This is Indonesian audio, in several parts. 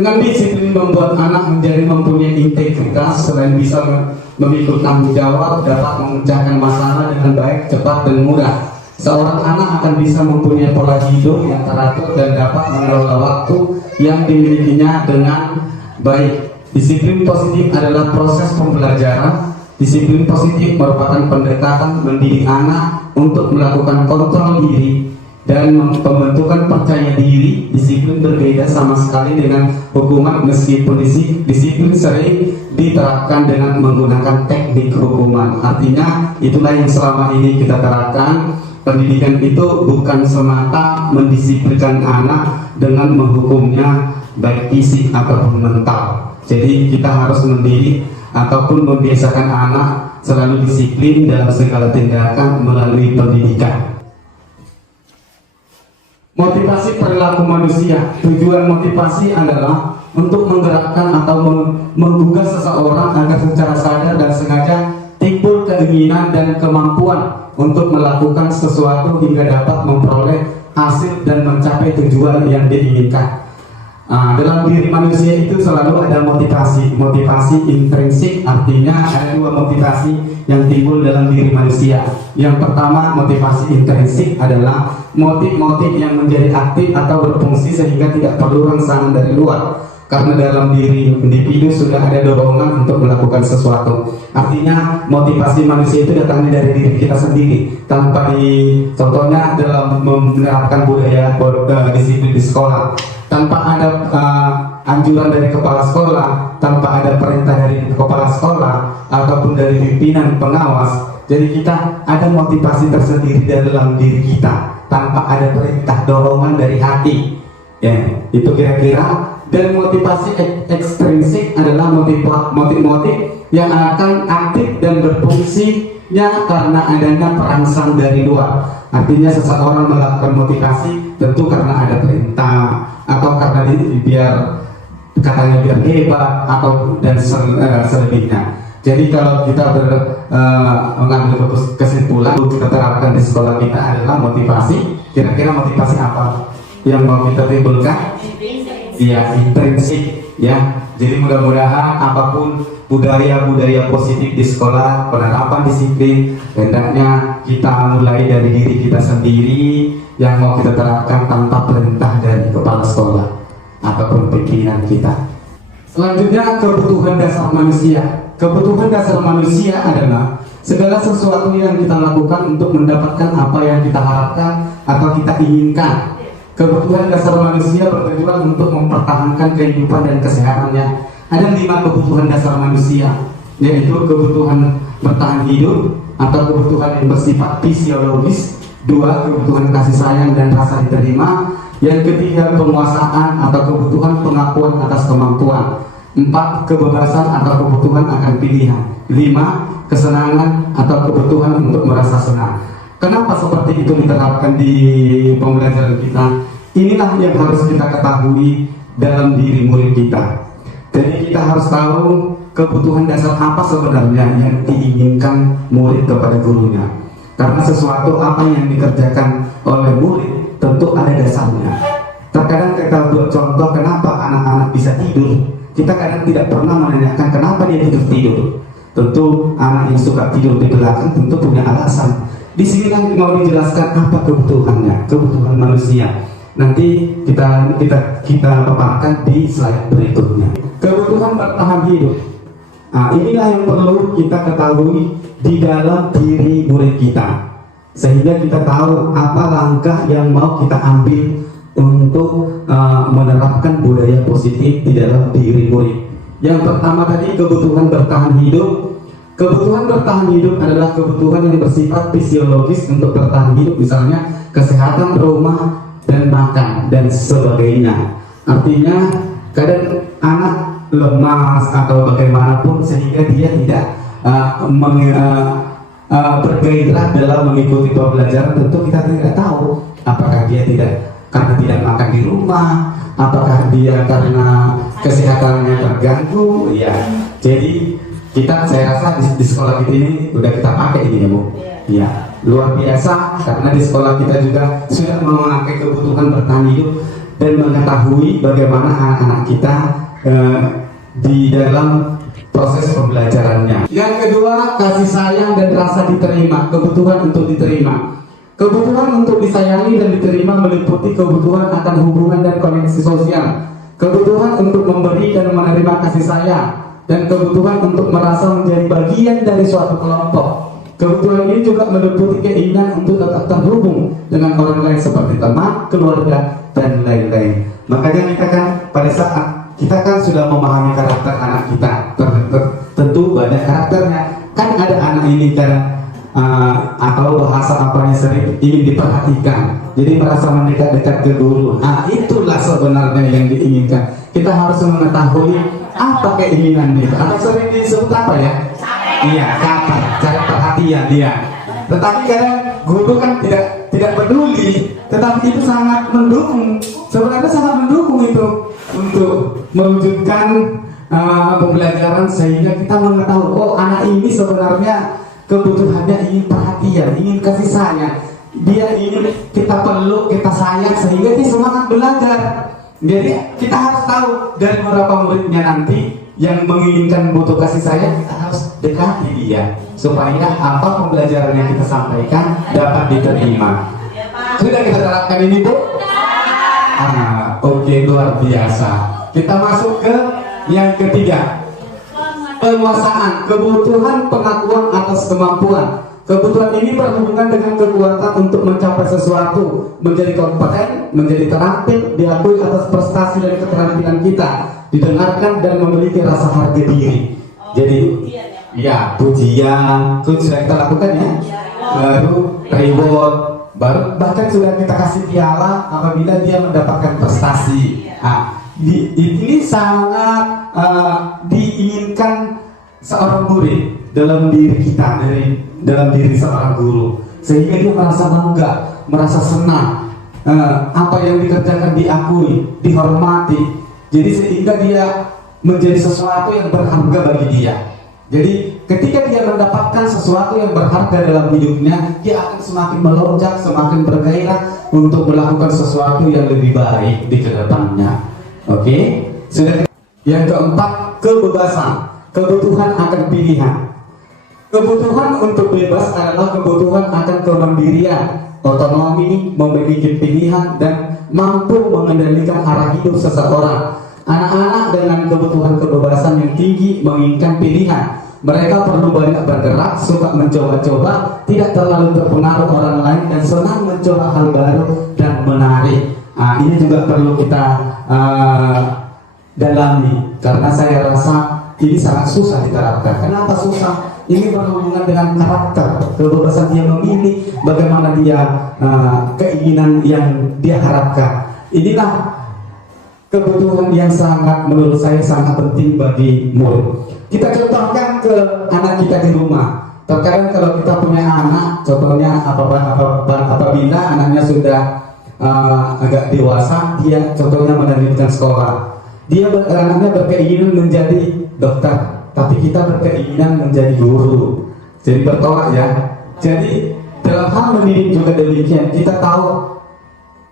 Dengan disiplin membuat anak menjadi mempunyai integritas, selain bisa memikul tanggung jawab, dapat memecahkan masalah dengan baik, cepat, dan mudah. Seorang anak akan bisa mempunyai pola hidup yang teratur dan dapat mengelola waktu yang dimilikinya dengan baik. Disiplin positif adalah proses pembelajaran. Disiplin positif merupakan pendekatan mendidik anak untuk melakukan kontrol diri dan pembentukan percaya diri. Disiplin berbeda sama sekali dengan hukuman, meskipun disiplin sering diterapkan dengan menggunakan teknik hukuman. Artinya itulah yang selama ini kita terapkan. Pendidikan itu bukan semata mendisiplinkan anak dengan menghukumnya baik fisik ataupun mental. Jadi kita harus mendidik ataupun membiasakan anak selalu disiplin dalam segala tindakan melalui pendidikan. Motivasi perilaku manusia. Tujuan motivasi adalah untuk menggerakkan atau menggugah seseorang agar secara sadar dan sengaja timbul keinginan dan kemampuan untuk melakukan sesuatu hingga dapat memperoleh hasil dan mencapai tujuan yang diinginkan. Dalam diri manusia itu selalu ada motivasi. Motivasi intrinsik, artinya ada dua motivasi yang timbul dalam diri manusia. Yang pertama, motivasi intrinsik adalah motif-motif yang menjadi aktif atau berfungsi sehingga tidak perlu rangsangan dari luar. Karena dalam diri individu sudah ada dorongan untuk melakukan sesuatu. Artinya motivasi manusia itu datangnya dari diri kita sendiri, tanpa contohnya dalam menerapkan budaya disiplin di sekolah, tanpa ada anjuran dari kepala sekolah, tanpa ada perintah dari kepala sekolah ataupun dari pimpinan pengawas. Jadi kita ada motivasi tersendiri dalam diri kita tanpa ada perintah dorongan dari hati. Ya, itu kira-kira. Dan motivasi ekstrinsik adalah motif-motif yang akan aktif dan berfungsinya karena adanya perangsang dari luar. Artinya seseorang melakukan motivasi tentu karena ada perintah atau karena biar katanya biar hebat atau dan selebihnya. Jadi kalau kita mengambil kesimpulan kita terapkan di sekolah kita adalah motivasi. Kira-kira motivasi apa yang mau kita timbulkan? Ya, intrinsik ya. Jadi mudah-mudahan apapun budaya-budaya positif di sekolah, penerapan disiplin, hendaknya kita mulai dari diri kita sendiri yang mau kita terapkan tanpa perintah dari kepala sekolah ataupun pimpinan kita. Selanjutnya, kebutuhan dasar manusia. Kebutuhan dasar manusia adalah segala sesuatu yang kita lakukan untuk mendapatkan apa yang kita harapkan atau kita inginkan. Kebutuhan dasar manusia bertujuan untuk mempertahankan kehidupan dan kesehatannya. Ada 5 kebutuhan dasar manusia, yaitu kebutuhan bertahan hidup atau kebutuhan yang bersifat fisiologis. 2, kebutuhan kasih sayang dan rasa diterima. Yang ketiga, penguasaan atau kebutuhan pengakuan atas kemampuan. 4, kebebasan atau kebutuhan akan pilihan. 5, kesenangan atau kebutuhan untuk merasa senang. Kenapa seperti itu diterapkan di pembelajaran kita? Inilah yang harus kita ketahui dalam diri murid kita. Jadi kita harus tahu kebutuhan dasar apa sebenarnya yang diinginkan murid kepada gurunya. Karena sesuatu apa yang dikerjakan oleh murid tentu ada dasarnya. Terkadang kita buat contoh kenapa anak-anak bisa tidur. Kita kadang tidak pernah menanyakan kenapa dia tidur. Tentu anak yang suka tidur di belakang tentu punya alasan. Di sini kan mau dijelaskan apa kebutuhannya, kebutuhan manusia. Nanti kita paparkan di slide berikutnya. Kebutuhan bertahan hidup. Inilah yang perlu kita ketahui di dalam diri murid kita, sehingga kita tahu apa langkah yang mau kita ambil untuk menerapkan budaya positif di dalam diri murid. Yang pertama tadi kebutuhan bertahan hidup. Kebutuhan bertahan hidup adalah kebutuhan yang bersifat fisiologis untuk bertahan hidup, misalnya kesehatan, rumah, dan makan, dan sebagainya. Artinya kadang anak lemas atau bagaimanapun sehingga dia tidak bergairah dalam mengikuti pembelajaran. Tentu kita tidak tahu apakah dia karena tidak makan di rumah, apakah dia karena kesehatannya terganggu. Ya, jadi saya rasa di sekolah kita ini udah kita pakai ini ya Bu. Ya, luar biasa karena di sekolah kita juga sudah memakai kebutuhan bertahan hidup dan mengetahui bagaimana anak-anak kita di dalam proses pembelajarannya. Yang kedua, kasih sayang dan rasa diterima, kebutuhan untuk diterima. Kebutuhan untuk disayangi dan diterima meliputi kebutuhan akan hubungan dan koneksi sosial, kebutuhan untuk memberi dan menerima kasih sayang, dan kebutuhan untuk merasa menjadi bagian dari suatu kelompok. Kebutuhan ini juga meliputi keinginan untuk tetap terhubung dengan orang lain seperti teman, keluarga, dan lain-lain. Makanya kita kan pada saat kita kan sudah memahami karakter anak kita, tentu banyak karakternya. Kan ada anak ini kan atau bahasa apanya sering ingin diperhatikan, jadi merasa mendekat-dekat ke guru. Nah, itulah sebenarnya yang diinginkan. Kita harus mengetahui apa keinginan dia, atau sering disebut apa ya? Iya, kata, cari perhatian dia. Tetapi kadang guru kan tidak peduli, tetapi itu sangat mendukung. Sebenarnya sangat mendukung itu untuk mewujudkan pembelajaran, sehingga kita mengetahui, oh anak ini sebenarnya kebutuhannya ingin perhatian, ingin kasih sayang. Dia ingin kita peluk, kita sayang, sehingga dia semangat belajar. Jadi kita harus tahu dari beberapa muridnya nanti yang menginginkan butuh kasih sayang, kita harus dekati dia supaya apa pembelajaran yang kita sampaikan dapat diterima. Sudah kita terapkan ini, Bu? Oke, luar biasa. Kita masuk ke yang ketiga. Penguasaan, kebutuhan pengakuan atas kemampuan. Kebutuhan ini berhubungan dengan kekuatan untuk mencapai sesuatu, menjadi kompeten, menjadi terampil, diakui atas prestasi dan keterampilan kita, didengarkan dan memiliki rasa harga diri. Jadi, ya pujian, itu sudah kita lakukan ya. Baru reward, baru bahkan sudah kita kasih piala apabila dia mendapatkan prestasi. Ini sangat diinginkan seorang murid dalam diri kita, dalam diri seorang guru, sehingga dia merasa bangga, merasa senang, apa yang dikerjakan diakui, dihormati. Jadi sehingga dia menjadi sesuatu yang berharga bagi dia. Jadi ketika dia mendapatkan sesuatu yang berharga dalam hidupnya, dia akan semakin melonjak, semakin bergairah untuk melakukan sesuatu yang lebih baik di kedepannya. Oke, sudah. Yang keempat, kebebasan, kebutuhan akan pilihan. Kebutuhan untuk bebas adalah kebutuhan akan kemandirian, otonomi, memiliki pilihan, dan mampu mengendalikan arah hidup seseorang. Anak-anak dengan kebutuhan kebebasan yang tinggi menginginkan pilihan. Mereka perlu banyak bergerak, suka mencoba-coba, tidak terlalu terpengaruh orang lain, dan senang mencoba hal baru dan menarik. Ini juga perlu kita dalami, karena saya rasa ini sangat susah diterapkan. Kenapa susah? Ini berhubungan dengan karakter, kebebasan dia memilih, bagaimana dia keinginan yang dia harapkan. Inilah kebutuhan yang sangat, menurut saya sangat penting bagi murid. Kita contohkan ke anak kita di rumah. Terkadang kalau kita punya anak, contohnya apabila anaknya sudah agak dewasa, dia contohnya melanjutkan sekolah, anaknya berkeinginan menjadi dokter, tapi kita berkeinginan menjadi guru, jadi bertolak ya. Jadi dalam hal mendidik juga demikian, kita tahu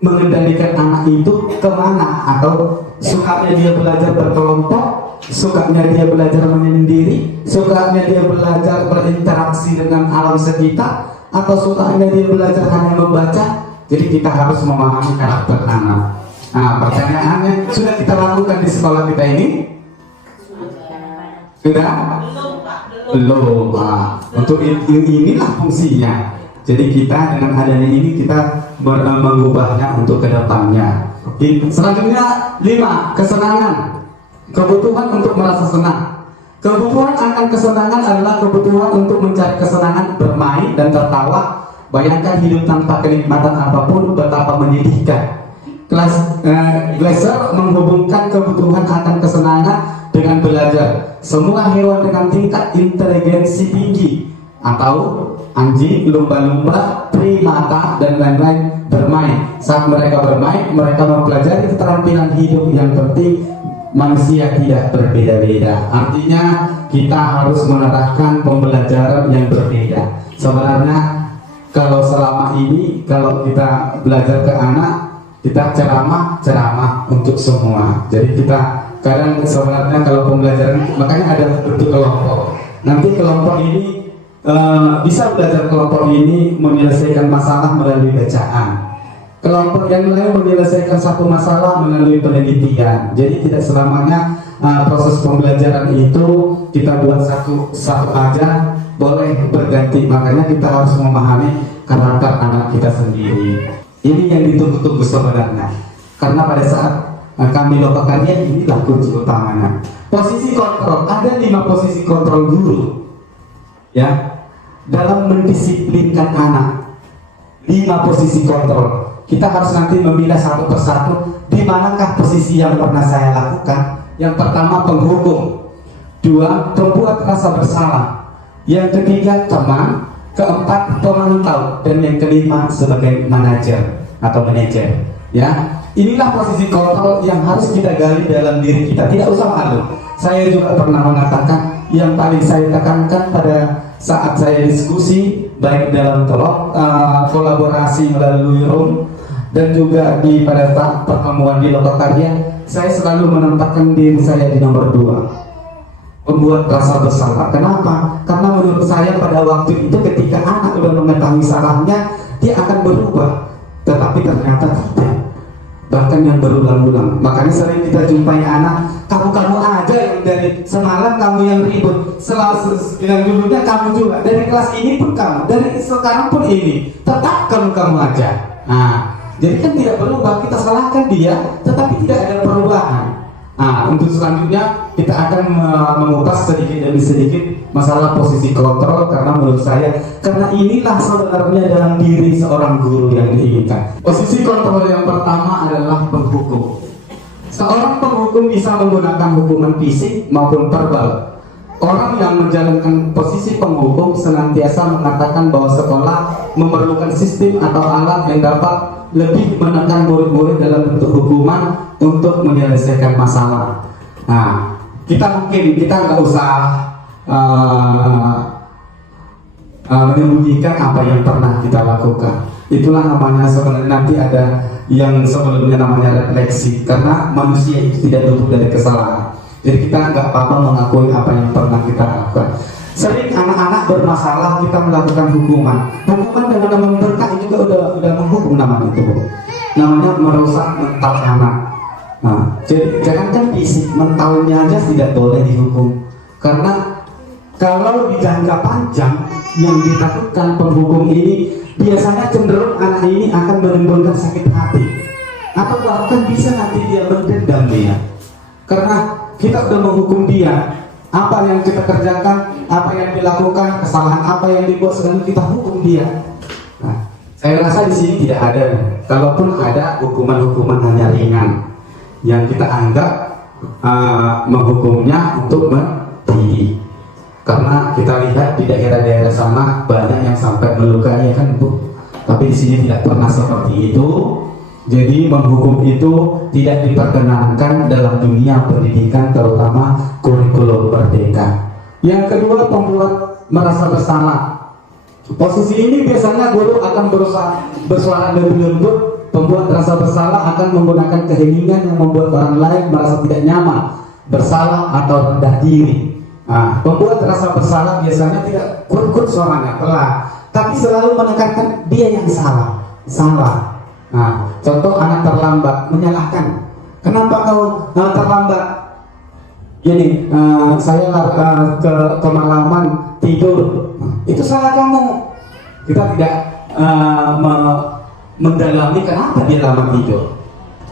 mengendalikan anak itu kemana, atau sukanya dia belajar berkelompok, sukanya dia belajar menyendiri, sukanya dia belajar berinteraksi dengan alam sekitar, atau sukanya dia belajar hanya membaca. Jadi kita harus memahami karakter anak. Nah, pertanyaannya, sudah kita lakukan di sekolah kita ini? Sudah? Belum. Untuk inilah fungsinya. Jadi kita dengan adanya ini kita mengubahnya untuk kedepannya. Selanjutnya 5, kesenangan, kebutuhan untuk merasa senang. Kebutuhan akan kesenangan adalah kebutuhan untuk mencari kesenangan, bermain dan tertawa. Bayangkan hidup tanpa kenikmatan apapun betapa menyedihkan. Glasser menghubungkan kebutuhan akan kesenangan dengan belajar. Semua hewan dengan tingkat inteligensi tinggi, atau anjing, lumba-lumba, primata, dan lain-lain bermain. Saat mereka bermain, mereka mempelajari keterampilan hidup yang penting. Manusia tidak berbeda-beda. Artinya kita harus menerapkan pembelajaran yang berbeda. Sebenarnya kalau selama ini, kalau kita belajar ke anak, kita ceramah untuk semua. Jadi kita kadang sebenarnya kalau pembelajaran, makanya ada bentuk kelompok. Nanti kelompok ini bisa belajar kelompok ini menyelesaikan masalah melalui bacaan. Kelompok yang lain menyelesaikan satu masalah melalui penelitian. Jadi tidak selamanya proses pembelajaran itu kita buat satu aja, boleh berganti. Makanya kita harus memahami karakter anak kita sendiri. Ini yang ditunggu-tunggu sebenarnya. Karena pada saat kami lokakarya, inilah kunci utamanya. Posisi kontrol, ada 5 posisi kontrol guru ya dalam mendisiplinkan anak. 5 posisi kontrol. Kita harus nanti memilah satu persatu di manakah posisi yang pernah saya lakukan. Yang pertama penghukum, 2 pembuat rasa bersalah, yang ketiga teman, keempat pemantau, dan yang kelima sebagai manajer atau manajer. Ya, inilah posisi kontrol yang harus kita gali dalam diri kita. Tidak usah malu. Saya juga pernah mengatakan yang paling saya tekankan pada saat saya diskusi baik dalam kolaborasi melalui room dan juga pada saat pertemuan di lokakarya, saya selalu menempatkan diri saya di nomor 2, membuat rasa bersalah. Kenapa? Karena menurut saya pada waktu itu ketika anak sudah mengetahui salahnya, dia akan berubah. Tetapi ternyata tidak, bahkan yang berulang-ulang. Makanya sering kita jumpai anak, kamu aja yang dari semalam kamu yang ribut, selalu yang dulunya kamu juga, dari kelas ini pun kamu, dari sekarang pun ini, tetap kamu aja. Nah, jadi kan tidak berubah, kita salahkan dia, tetapi tidak ada perubahan. Nah, untuk selanjutnya kita akan mengupas sedikit demi sedikit masalah posisi kontrol, karena menurut saya, karena inilah sebenarnya dalam diri seorang guru yang diinginkan. Posisi kontrol yang pertama adalah penghukum. Seorang penghukum bisa menggunakan hukuman fisik maupun verbal. Orang yang menjalankan posisi penghukum senantiasa mengatakan bahwa sekolah memerlukan sistem atau alat yang dapat lebih menekan murid-murid dalam bentuk hukuman untuk menyelesaikan masalah. Nah, kita nggak usah menyembunyikan apa yang pernah kita lakukan. Itulah namanya sebenarnya, nanti ada yang sebelumnya namanya refleksi, karena manusia itu tidak luput dari kesalahan. Jadi kita nggak apa-apa mengakui apa yang pernah kita lakukan. Sering anak-anak bermasalah kita melakukan hukuman dengan membentak juga udah menghukum namanya itu, namanya merusak mental anak. Nah, jadi jangankan fisik, mentalnya aja tidak boleh dihukum, karena kalau di jangka panjang yang ditakutkan penghukum ini biasanya cenderung anak ini akan menimbulkan sakit hati, atau bahkan bisa nanti dia mendendam dia, karena kita sudah menghukum dia. Apa yang kita kerjakan, apa yang dilakukan, kesalahan apa yang dibuat, sedang kita hukum dia. Nah, saya rasa di sini tidak ada. Kalaupun ada, hukuman-hukuman hanya ringan yang kita anggap menghukumnya untuk mendidik. Karena kita lihat di daerah-daerah sana banyak yang sampai melukai, kan Bu. Tapi di sini tidak pernah seperti itu. Jadi menghukum itu tidak diperkenankan dalam dunia pendidikan, terutama kurikulum merdeka. Yang kedua, pembuat merasa bersalah. Posisi ini biasanya guru akan berusaha bersuara lebih lembut. Pembuat rasa bersalah akan menggunakan keheningan yang membuat orang lain merasa tidak nyaman, bersalah atau rendah diri. Nah, pembuat rasa bersalah biasanya tidak kuat suaranya, pelan, tapi selalu menekankan dia yang salah. Nah, contoh anak terlambat, menyalahkan. Kenapa kau terlambat? Gini, saya ke kemalaman tidur. Itu salah kamu. Kita tidak mendalami kenapa dia lama tidur.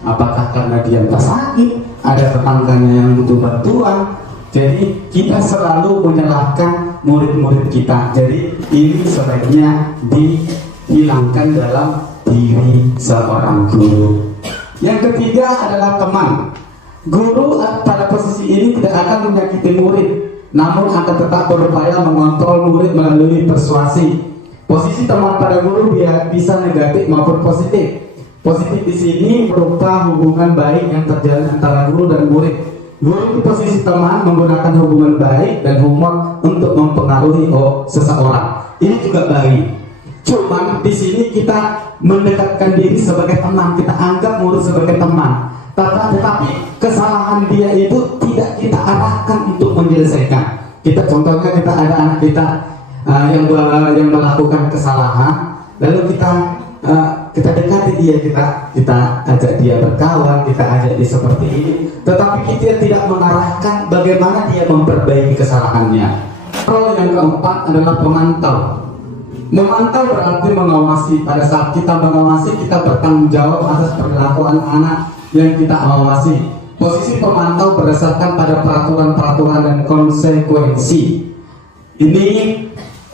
Apakah karena dia entah sakit, ada tetangganya yang butuh bantuan. Jadi kita selalu menyalahkan murid-murid kita. Jadi ini sebaiknya dihilangkan dalam diri seorang guru. Yang ketiga adalah teman. Guru pada posisi ini tidak akan menyakiti murid, namun akan tetap berupaya mengontrol murid melalui persuasi. Posisi teman pada guru bisa negatif maupun positif. Positif di sini berupa hubungan baik yang terjalin antara guru dan murid. Guru di posisi teman menggunakan hubungan baik dan humor untuk mempengaruhi seseorang. Ini juga baik. Cuman di sini kita mendekatkan diri sebagai teman, kita anggap murid sebagai teman. Tetapi kesalahan dia itu tidak kita arahkan untuk menyelesaikan. Contohnya kita ada anak kita yang melakukan kesalahan, lalu kita dekati dia, kita ajak dia berkawan, kita ajak dia seperti ini. Tetapi kita tidak mengarahkan bagaimana dia memperbaiki kesalahannya. Role yang keempat adalah pemantau. Memantau berarti mengawasi. Pada saat kita mengawasi, kita bertanggung jawab atas perlakuan anak yang kita awasi. Posisi pemantau berdasarkan pada peraturan-peraturan dan konsekuensi. Ini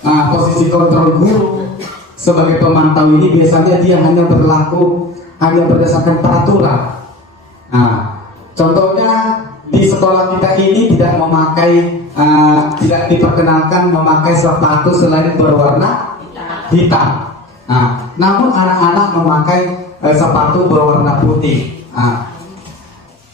posisi kontrol guru sebagai pemantau ini biasanya dia hanya berlaku hanya berdasarkan peraturan. Contohnya di sekolah kita ini tidak diperkenalkan memakai sepatu selain berwarna hitam. Namun anak-anak memakai sepatu berwarna putih.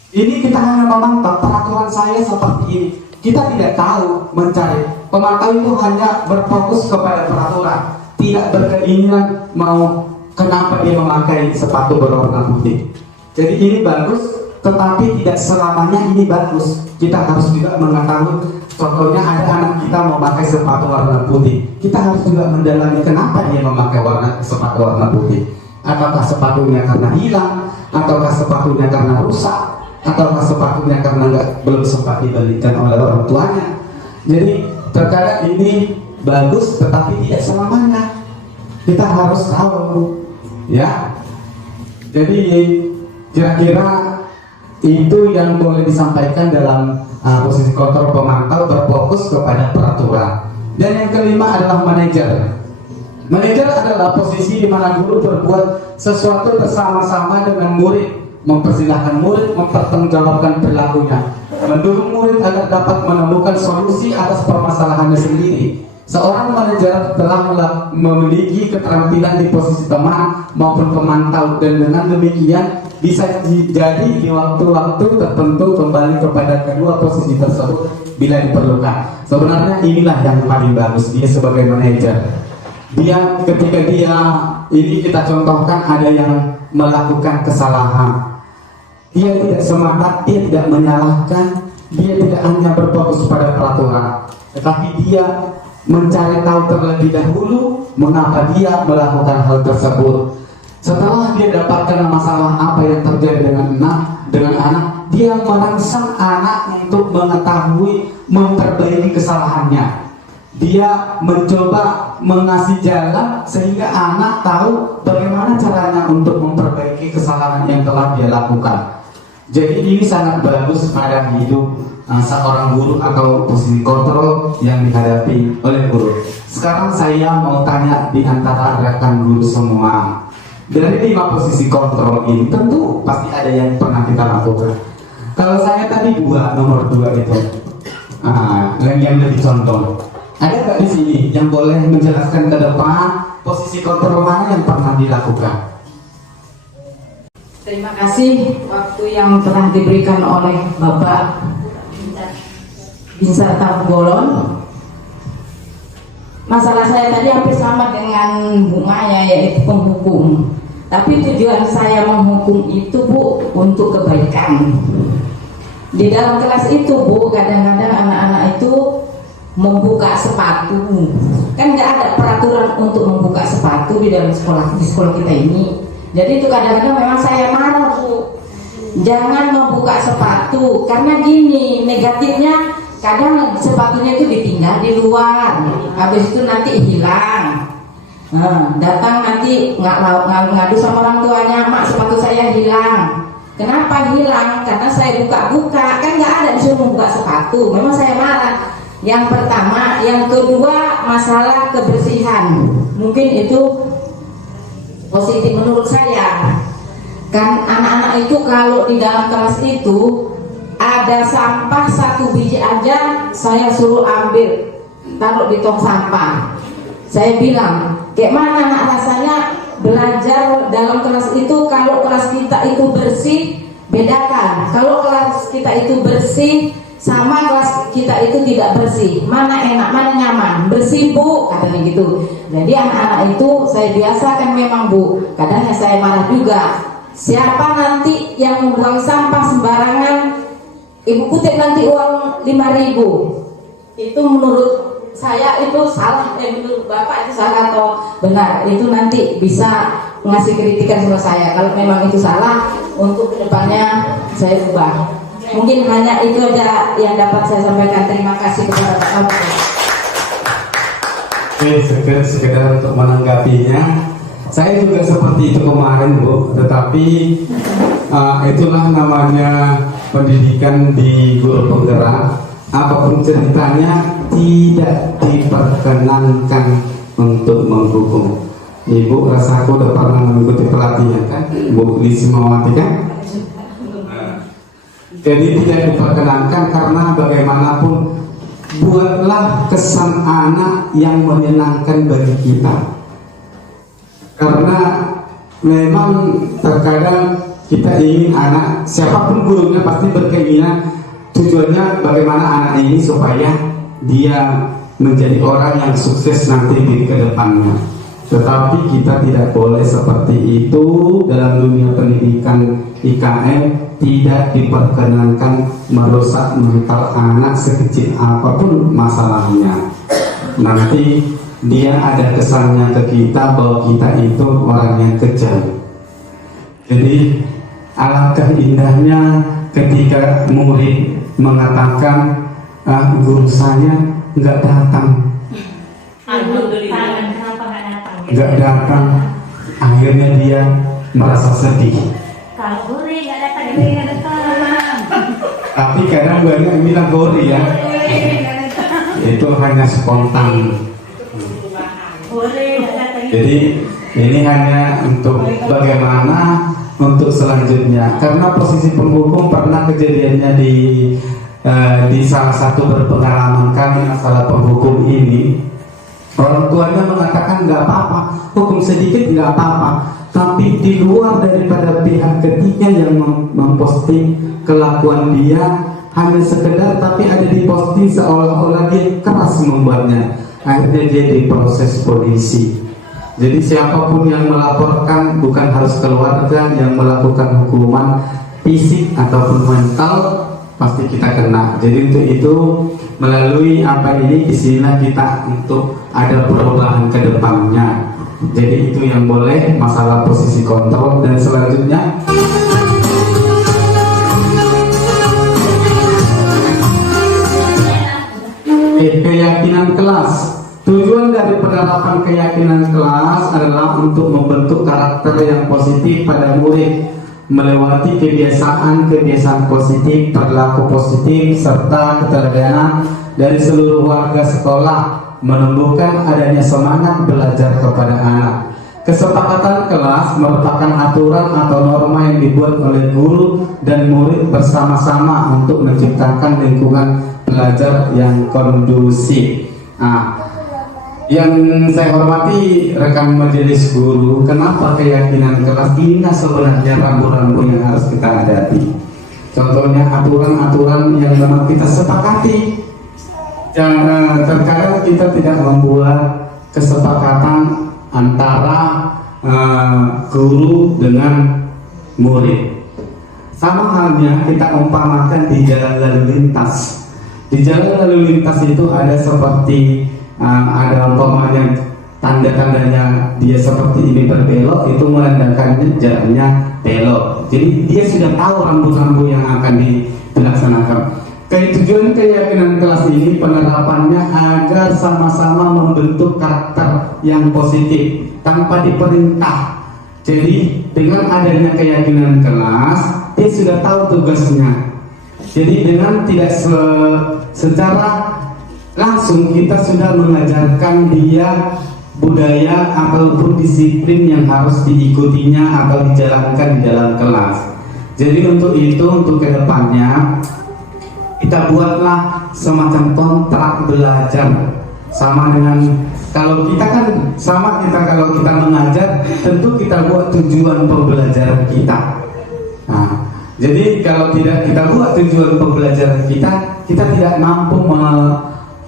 Ini kita hanya memantau peraturan saya seperti ini. Kita tidak tahu mencari. Pemantau itu hanya berfokus kepada peraturan, tidak berkeinginan mau kenapa dia memakai sepatu berwarna putih. Jadi ini bagus, tetapi tidak selamanya ini bagus. Kita harus juga mengetahui. Contohnya ada anak kita memakai sepatu warna putih, kita harus juga mendalami kenapa dia memakai sepatu warna putih. Apakah sepatunya karena hilang, ataukah sepatunya karena rusak, ataukah sepatunya karena belum sempat dibelikan oleh orang tuanya. Jadi terkadang ini bagus, tetapi tidak selamanya. Kita harus tahu, ya. Jadi kira-kira itu yang boleh disampaikan dalam posisi kontrol pemantau, berfokus kepada peraturan. Dan yang kelima adalah manajer. Manajer adalah posisi di mana guru berbuat sesuatu bersama-sama dengan murid, mempersilahkan murid mempertanggungjawabkan perilakunya, mendorong murid agar dapat menemukan solusi atas permasalahannya sendiri. Seorang manajer telah memiliki keterampilan di posisi teman maupun pemantau, dan dengan demikian bisa jadi di waktu-waktu tertentu kembali kepada kedua posisi tersebut bila diperlukan. Sebenarnya inilah yang paling bagus dia sebagai manajer. Ketika dia ini kita contohkan ada yang melakukan kesalahan, dia tidak semangat, dia tidak menyalahkan, dia tidak hanya berfokus pada peraturan, tetapi dia mencari tahu terlebih dahulu mengapa dia melakukan hal tersebut. Setelah dia dapatkan masalah apa yang terjadi dengan anak, dia merangsang anak untuk mengetahui, memperbaiki kesalahannya. Dia mencoba mengasih jalan sehingga anak tahu bagaimana caranya untuk memperbaiki kesalahan yang telah dia lakukan. Jadi ini sangat bagus pada hidup seorang guru atau posisi kontrol yang dihadapi oleh guru. Sekarang saya mau tanya di antara rekan guru semua, dari 5 posisi kontrol ini tentu pasti ada yang pernah kita lakukan. Kalau saya tadi nomor 2 itu yang lebih contoh. Ada nggak di sini yang boleh menjelaskan ke depan posisi kontrol mana yang pernah dilakukan? Terima kasih waktu yang telah diberikan oleh Bapak Binsar Tarbolon. Masalah saya tadi hampir sama dengan Bu Maya, yaitu penghukum. Tapi tujuan saya menghukum itu, Bu, untuk kebaikan. Di dalam kelas itu, Bu, kadang-kadang anak-anak itu membuka sepatu. Kan nggak ada peraturan untuk membuka sepatu di dalam di sekolah kita ini. Jadi itu kadang-kadang memang saya marah, Bu. Jangan membuka sepatu, karena gini, negatifnya kadang sepatunya itu ditinggal di luar, habis itu nanti hilang. Datang nanti ngadu sama orang tuanya, mak sepatu saya hilang. Kenapa hilang? Karena saya buka-buka, kan nggak ada disuruh membuka sepatu. Memang saya marah. Yang pertama, yang kedua masalah kebersihan. Mungkin itu positif menurut saya. Kan anak-anak itu kalau di dalam kelas itu ada sampah 1 biji aja saya suruh ambil, taruh di tong sampah. Saya bilang, kayak mana anak rasanya belajar dalam kelas itu? Kalau kelas kita itu bersih, bedakan. Kalau kelas kita itu bersih, sama kelas kita itu tidak bersih, mana enak, mana nyaman, bersih Bu, katanya gitu. Jadi anak-anak itu saya biasakan memang Bu, kadangnya saya marah juga. Siapa nanti yang membuang sampah sembarangan, Ibu kutip nanti uang 5.000. Itu menurut saya itu salah, menurut Bapak itu salah atau benar? Itu nanti bisa ngasih kritikan sama saya. Kalau memang itu salah, untuk kedepannya saya ubah. Mungkin hanya itu aja yang dapat saya sampaikan. Terima kasih kepada Pak Kapolres. Oke, sekedar untuk menanggapinya, saya juga seperti itu kemarin Bu, tetapi itulah namanya pendidikan di guru penggerak. Apapun ceritanya tidak diperkenankan untuk menghukum. Ibu rasa aku udah pernah mengikuti pelatihan kan, Bu Lismawati kan? Jadi tidak diperkenankan karena bagaimanapun buatlah kesan anak yang menyenangkan bagi kita. Karena memang terkadang kita ingin anak, siapapun gurunya pasti berkeinginan tujuannya bagaimana anak ini supaya dia menjadi orang yang sukses nanti di kedepannya. Tetapi kita tidak boleh seperti itu dalam dunia pendidikan IKN. Tidak diperkenankan merusak mental anak sekecil apapun masalahnya. Nanti dia ada kesannya ke kita bahwa kita itu orang yang kejam. Jadi alangkah indahnya ketika murid mengatakan guru saya nggak datang. Nggak datang. Akhirnya dia merasa sedih. Kalau gurih nggak datang, gurih nggak datang. Tapi kadang banyak yang bilang gori ya. Itu hanya spontan. Jadi ini hanya untuk bagaimana untuk selanjutnya. Karena posisi penghukum pernah kejadiannya di salah satu berpengalaman kami masalah penghukum ini. Orang tuanya mengatakan nggak apa-apa, hukum sedikit nggak apa-apa. Tapi di luar daripada pihak ketiga yang memposting kelakuan dia hanya sekedar, tapi ada di posting seolah-olah dia keras membuatnya. Akhirnya dia diproses polisi. Jadi siapapun yang melaporkan, bukan harus keluarga yang melakukan hukuman fisik ataupun mental, pasti kita kena. Jadi untuk itu melalui apa ini istilah kita untuk ada perubahan ke depannya. Jadi itu yang boleh masalah posisi kontrol. Dan selanjutnya keyakinan kelas. Tujuan dari penerapan keyakinan kelas adalah untuk membentuk karakter yang positif pada murid, melewati kebiasaan positif, perilaku positif, serta keteladanan dari seluruh warga sekolah, menumbuhkan adanya semangat belajar kepada anak. Kesepakatan kelas merupakan aturan atau norma yang dibuat oleh guru dan murid bersama-sama untuk menciptakan lingkungan belajar yang kondusif. Yang saya hormati rekan majelis guru, kenapa keyakinan kelas ini sebenarnya rambu-rambu yang harus kita hadapi. Contohnya aturan-aturan yang memang kita sepakati. Terkadang kita tidak membuat kesepakatan antara guru dengan murid. Sama halnya kita umpamakan di jalan lalu lintas. Di jalan lalu lintas itu ada seperti ada umpamanya tanda-tandanya dia seperti ini berbelok, itu menandakan jalannya belok. Jadi dia sudah tahu rambu-rambu yang akan dilaksanakan. Tujuan keyakinan kelas ini penerapannya agar sama-sama membentuk karakter yang positif tanpa diperintah. Jadi dengan adanya keyakinan kelas, dia sudah tahu tugasnya. Jadi dengan tidak secara langsung kita sudah mengajarkan dia budaya ataupun disiplin yang harus diikutinya atau dijalankan di dalam kelas. Jadi untuk itu, untuk kedepannya kita buatlah semacam kontrak belajar. Sama dengan kalau kita kan kalau kita mengajar, tentu kita buat tujuan pembelajaran kita. Nah, Jadi kalau tidak kita buat tujuan pembelajaran kita tidak mampu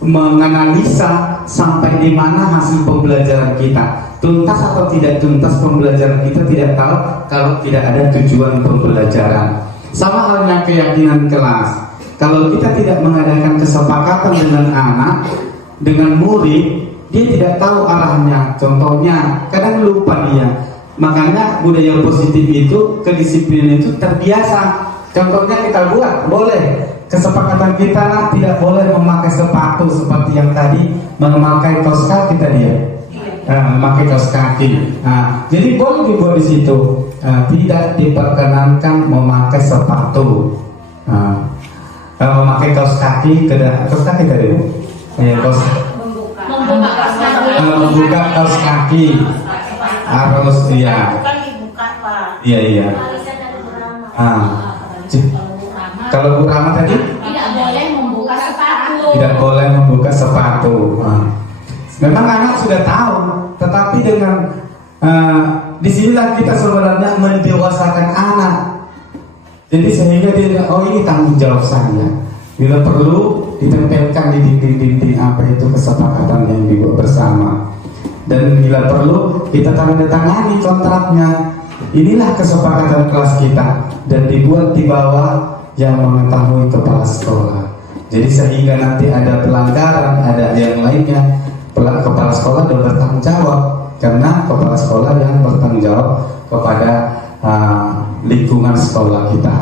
menganalisa sampai di mana hasil pembelajaran kita. Tuntas atau tidak tuntas pembelajaran kita tidak tahu kalau tidak ada tujuan pembelajaran. Sama halnya keyakinan kelas. Kalau kita tidak mengadakan kesepakatan dengan anak, dengan murid, dia tidak tahu arahnya. Contohnya, kadang lupa dia. Makanya budaya positif itu, kedisiplinan itu terbiasa. Contohnya kita buat, boleh kesepakatan kita tidak boleh memakai sepatu seperti yang tadi, memakai kaos kaki tadi ya. Memakai kaos kaki. Jadi boleh dibuat di situ. Tidak diperkenankan memakai sepatu. Memakai kaos kaki, kaos kaki tadi bu. Membuka kaos kaki harus iya. Iya. Kalau Bu Rama tadi tidak boleh membuka sepatu. Tidak boleh membuka sepatu. Memang anak sudah tahu, tetapi dengan disinilah kita sebenarnya mendewasakan anak. Jadi sehingga dia, oh ini tanggung jawab saya. Bila perlu ditempelkan di dinding-dinding apa itu kesepakatan yang dibuat bersama. Dan bila perlu kita tandatangani kontraknya. Inilah kesepakatan kelas kita dan dibuat di bawah yang mengetahui kepala sekolah. Jadi sehingga nanti ada pelanggaran, ada yang lainnya, kepala sekolah sudah bertanggung jawab karena kepala sekolah yang bertanggung jawab kepada lingkungan sekolah kita.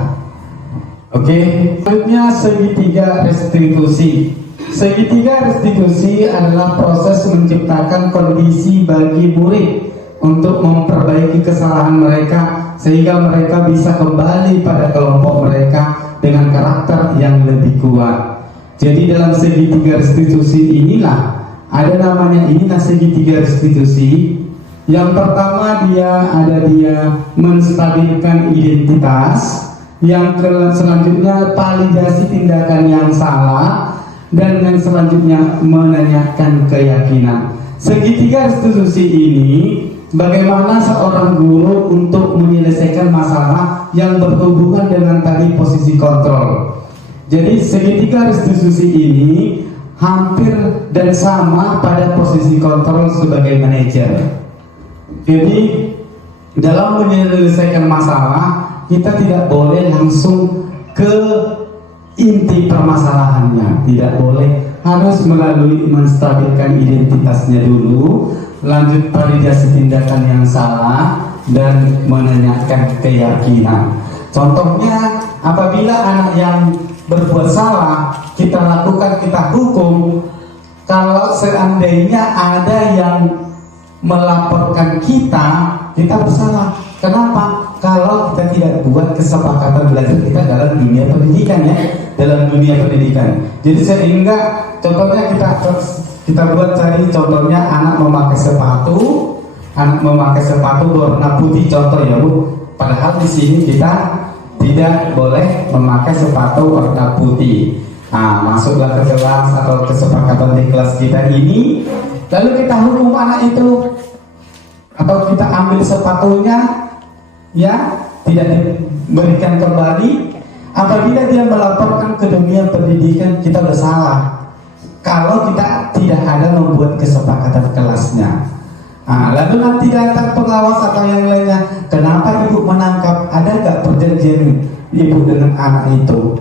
Oke, selanjutnya segitiga restitusi. Segitiga restitusi adalah proses menciptakan kondisi bagi murid untuk memperbaiki kesalahan mereka sehingga mereka bisa kembali pada kelompok mereka dengan karakter yang lebih kuat. Jadi dalam segitiga restitusi inilah ada namanya segitiga restitusi. Yang pertama dia menstabilkan identitas, yang selanjutnya validasi tindakan yang salah, dan yang selanjutnya menanyakan keyakinan. Segitiga restitusi ini bagaimana seorang guru untuk menyelesaikan masalah yang berhubungan dengan tadi posisi kontrol. Jadi segitiga restitusi ini hampir dan sama pada posisi kontrol sebagai manajer. Jadi dalam menyelesaikan masalah kita tidak boleh langsung ke inti permasalahannya, tidak boleh, harus melalui menstabilkan identitasnya dulu, lanjut validasi tindakan yang salah dan menanyakan keyakinan. Contohnya apabila anak yang berbuat salah kita lakukan, kita hukum, kalau seandainya ada yang melaporkan kita bersalah. Kenapa? Kalau kita tidak buat kesepakatan belajar kita dalam dunia pendidikan ya, dalam dunia pendidikan. Jadi sehingga contohnya kita buat tadi contohnya anak memakai sepatu warna putih contoh ya Bu. Padahal di sini kita tidak boleh memakai sepatu warna putih. Masuklah ke kelas atau kesepakatan di kelas kita ini, lalu kita hukum anak itu atau kita ambil sepatunya ya, tidak diberikan kembali. Apabila dia melaporkan ke dunia pendidikan, kita bersalah kalau kita tidak ada membuat kesepakatan kelasnya. Lalu nanti datang pengawas atau yang lainnya, kenapa ibu menangkap? Ada nggak perjanjian ibu dengan anak itu?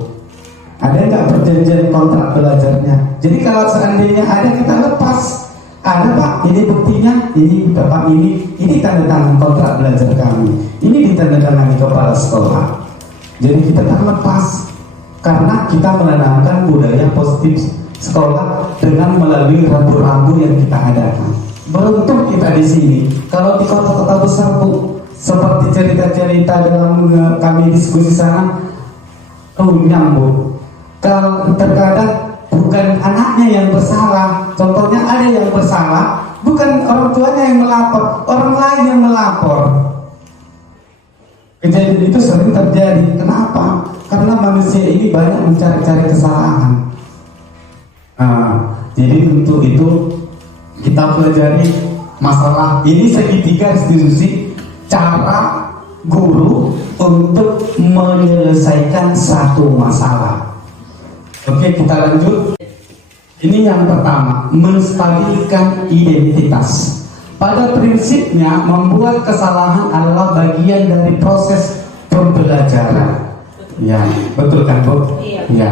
Ada nggak perjanjian kontrak belajarnya? Jadi kalau seandainya ada, kita lepas. Ada Pak, ini buktinya, ini Bapak, ini tanda tangan kontrak belajar kami, ini ditandatangani kepala sekolah. Jadi kita tak lepas karena kita menanamkan budaya positif sekolah dengan melalui rambu-rambu yang kita adakan. Beruntung kita di sini. Kalau di kota-kota besar Bu, seperti cerita-cerita dalam kami diskusi sana, runyam Bu. Kalau terkadang bukan anaknya yang bersalah. Contohnya ada yang bersalah, bukan orang tuanya yang melapor, orang lain yang melapor. Kejadian itu sering terjadi. Kenapa? Karena manusia ini banyak mencari-cari kesalahan. Jadi untuk itu kita pelajari masalah ini segitiga restitusi, cara guru untuk menyelesaikan satu masalah. Oke, kita lanjut. Ini yang pertama, menstabilkan identitas. Pada prinsipnya, membuat kesalahan adalah bagian dari proses pembelajaran. Ya, betul kan, Bu? Iya. Ya.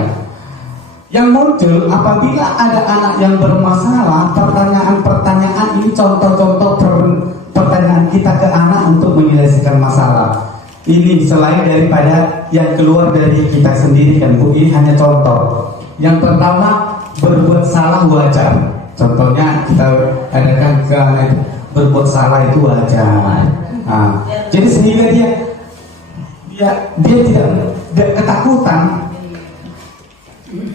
Yang muncul apabila ada anak yang bermasalah, pertanyaan-pertanyaan ini contoh-contoh pertanyaan kita ke anak untuk menyelesaikan masalah. Ini selain daripada yang keluar dari kita sendiri kan, Bu, ini hanya contoh. Yang pertama, berbuat salah wajar. Contohnya kita adakan ke anak itu, berbuat salah itu wajar. Nah, jadi sehingga dia tidak ketakutan.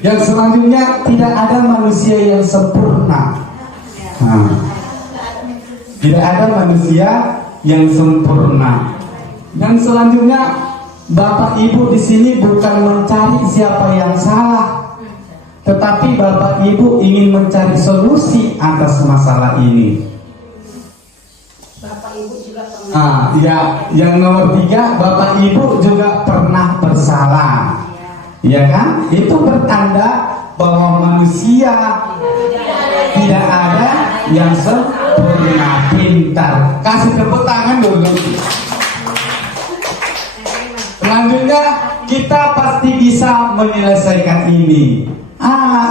Yang selanjutnya, tidak ada manusia yang sempurna. Nah, tidak ada manusia yang sempurna. Dan selanjutnya, Bapak Ibu di sini bukan mencari siapa yang salah, tetapi Bapak Ibu ingin mencari solusi atas masalah ini. Bapak Ibu juga pernah. Ya, yang nomor 3, Bapak Ibu juga pernah bersalah. Ya kan? Itu bertanda bahwa manusia tidak ada yang sempurna. Pintar. Kasih tepuk tangan dulu. Selanjutnya, kita pasti bisa menyelesaikan ini.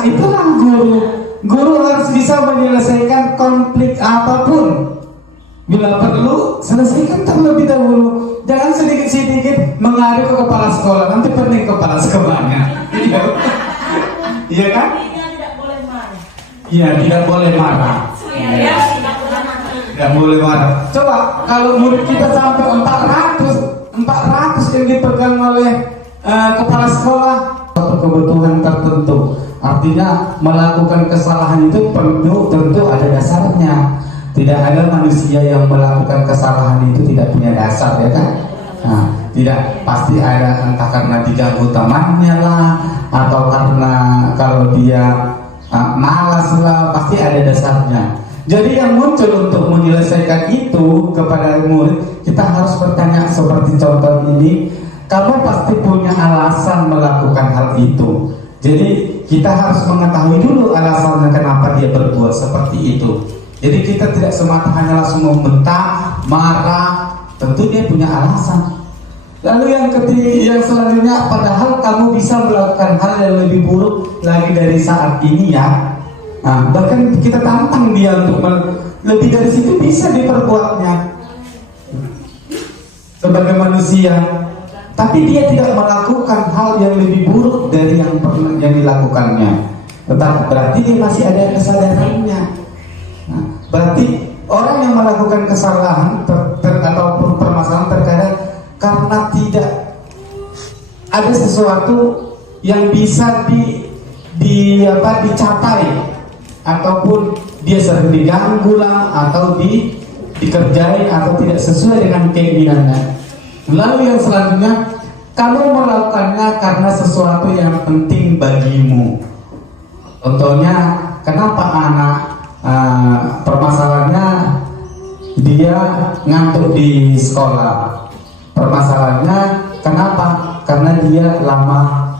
Itulah guru. Guru harus bisa menyelesaikan konflik apapun. Bila perlu, selesaikan terlebih dahulu. Jangan sedikit-sedikit mengadu ke kepala sekolah, nanti pening kepala sekolahnya. Iya kan? Tidak boleh marah. Iya, tidak boleh marah. Tidak boleh marah. Coba kalau murid kita sampai 400 yang dipegang oleh kepala sekolah, satu kebutuhan tertentu. Artinya melakukan kesalahan itu tentu ada dasarnya. Tidak ada manusia yang melakukan kesalahan itu tidak punya dasar, ya kan? Nah, tidak, pasti ada, entah karena diganggu temannya lah, atau karena kalau dia malas lah, pasti ada dasarnya. Jadi yang muncul untuk menyelesaikan itu kepada murid, kita harus bertanya seperti contoh ini. Kamu pasti punya alasan melakukan hal itu. Jadi kita harus mengetahui dulu alasannya kenapa dia berbuat seperti itu. Jadi kita tidak semata hanya langsung membentak, marah. Tentu dia punya alasan. Lalu yang ketiga, yang selanjutnya, padahal kamu bisa melakukan hal yang lebih buruk lagi dari saat ini ya. Nah, bahkan kita tantang dia untuk lebih dari situ bisa diperbuatnya sebagai manusia. Tapi dia tidak melakukan hal yang lebih buruk dari yang pernah yang dilakukannya. Tetapi berarti dia masih ada kesadarannya. Nah, berarti orang yang melakukan kesalahan atau permasalahan terkadang karena tidak ada sesuatu yang bisa dicapai, ataupun dia sering diganggu lah, atau dikerjain atau tidak sesuai dengan keinginannya. Lalu yang selanjutnya, kamu melakukannya karena sesuatu yang penting bagimu. Contohnya, kenapa anak permasalahannya dia ngantuk di sekolah. Permasalahannya kenapa? Karena dia lama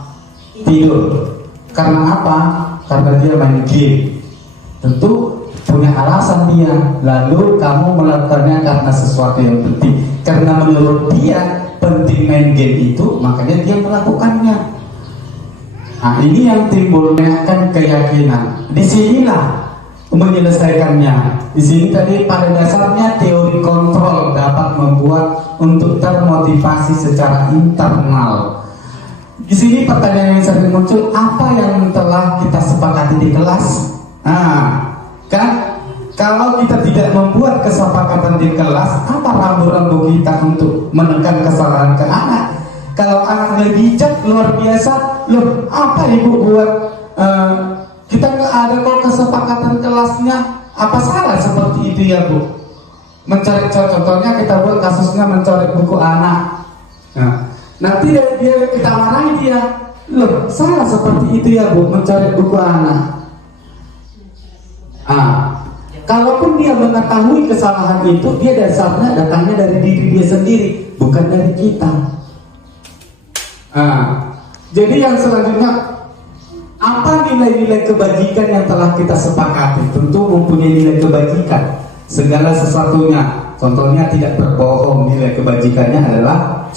tidur. Karena apa? Karena dia main game. Tentu punya alasan dia. Lalu kamu melakukannya karena sesuatu yang penting. Karena menurut dia penting main game itu, makanya dia melakukannya. Nah, ini yang timbul kan keyakinan. Disinilah menyelesaikannya. Di sini tadi pada dasarnya teori kontrol dapat membuat untuk termotivasi secara internal. Di sini pertanyaan yang sering muncul, apa yang telah kita sepakati di kelas? Nah, kan kalau kita tidak membuat kesepakatan di kelas, apa rambu-rambu kita untuk menekan kesalahan ke anak? Kalau anaknya bijak luar biasa, loh apa ibu buat? Kita nggak ada kok kesepakatan kelasnya, apa salah seperti itu ya bu? Mencoret, contohnya kita buat kasusnya mencoret buku anak. Nah, nanti dia kita marahi dia, loh salah seperti itu ya bu, mencoret buku anak. Kalaupun dia mengetahui kesalahan itu, dia dasarnya datangnya dari diri dia sendiri, bukan dari kita. Jadi yang selanjutnya, apa nilai-nilai kebajikan yang telah kita sepakati? Tentu mempunyai nilai kebajikan segala sesuatunya. Contohnya tidak berbohong, nilai kebajikannya adalah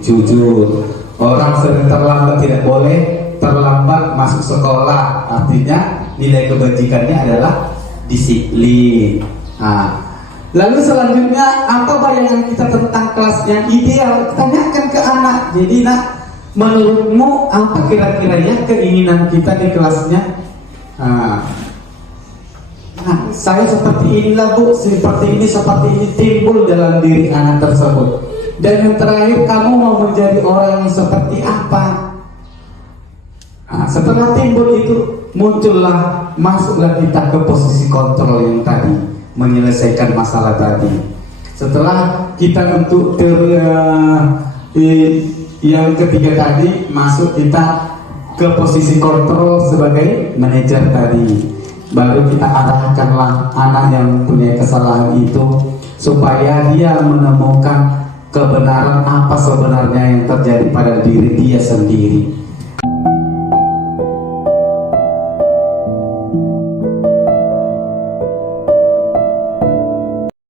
jujur. Orang sering terlambat tidak boleh terlambat masuk sekolah, artinya nilai kebajikannya adalah disiplin. Lalu selanjutnya, apa bayangan kita tentang kelas yang ideal? Tanyakan ke anak. Jadi nak, menurutmu apa kira-kira ya keinginan kita di kelasnya? Saya seperti inilah bu, seperti ini timbul dalam diri anak tersebut. Dan yang terakhir, kamu mau menjadi orang yang seperti apa? Setelah timbul itu, muncullah, masuklah kita ke posisi kontrol yang tadi, menyelesaikan masalah tadi. Setelah kita untuk yang ketiga tadi, masuk kita ke posisi kontrol sebagai manajer tadi. Baru kita arahkanlah anak yang punya kesalahan itu supaya dia menemukan kebenaran apa sebenarnya yang terjadi pada diri dia sendiri.